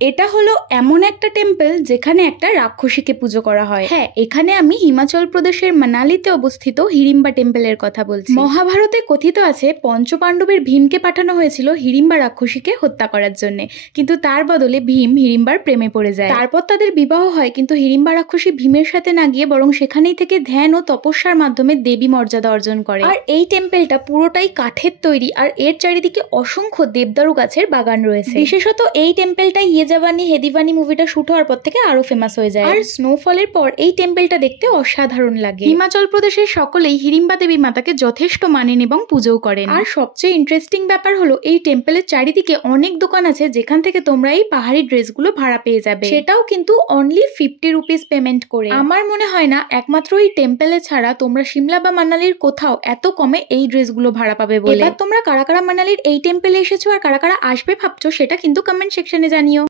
এটা হলো এমন একটা টেম্পল যেখানে একটা রাক্ষসীকে পুজো করা হয়। হ্যাঁ, এখানে আমি হিমাচল প্রদেশের মানালিতে অবস্থিত হিড়িম্বা টেম্পলের কথা বলছি। মহাভারতে কথিত আছে পঞ্চপাণ্ডবের ভীমকে পাঠানো হয়েছিল হিড়িম্বা রাক্ষসীকে হত্যা করার জন্য, কিন্তু তার বদলে ভীম হিড়িম্বার প্রেমে পড়ে যায়। তারপর তাদের বিবাহ হয়, কিন্তু হিড়িম্বা রাক্ষসী ভীমের সাথে না গিয়ে বরং সেখানেই থেকে ধ্যান ও তপস্যার মাধ্যমে দেবী মর্যাদা অর্জন করে। আর এই টেম্পলটা পুরোটাই কাঠের তৈরি, আর এর চারিদিকে অসংখ্য দেবদারু গাছের বাগান রয়েছে। বিশেষত এই টেম্পলটা ইয়েজাবানি হেদিবানি মুভিটা শুট হওয়ার পর থেকে আরো ফেমাস হয়ে যায়। আর স্নোফলের পর এই টেম্পলটা দেখতে অসাধারণ লাগে। হিমাচল প্রদেশের সকলেই হিড়িম্বা দেবী মাতাকে যথেষ্ট মানেন এবং পুজোও করেন। আর সবচেয়ে ইন্টারেস্টিং ব্যাপার হলো এই টেম্পলের চারিদিকে অনেক দোকান আছে যেখান থেকে তোমরা এই পাহাড়ি ড্রেসগুলো ভাড়া পেয়ে যাবে, সেটাও কিন্তু অনলি 50 রুপিস পেমেন্ট করে। আমার মনে হয় না একমাত্র এই টেম্পলে ছাড়া তোমরা সিমলা বা মানালির কোথাও এত কমে এই ড্রেসগুলো ভাড়া পাবে বলে। এবার তোমরা কারা কারা মানালির এই টেম্পলে এসেছো আর কারা কারা আসবে ভাবছো সেটা কিন্তু কমেন্ট সেকশনে জানিও।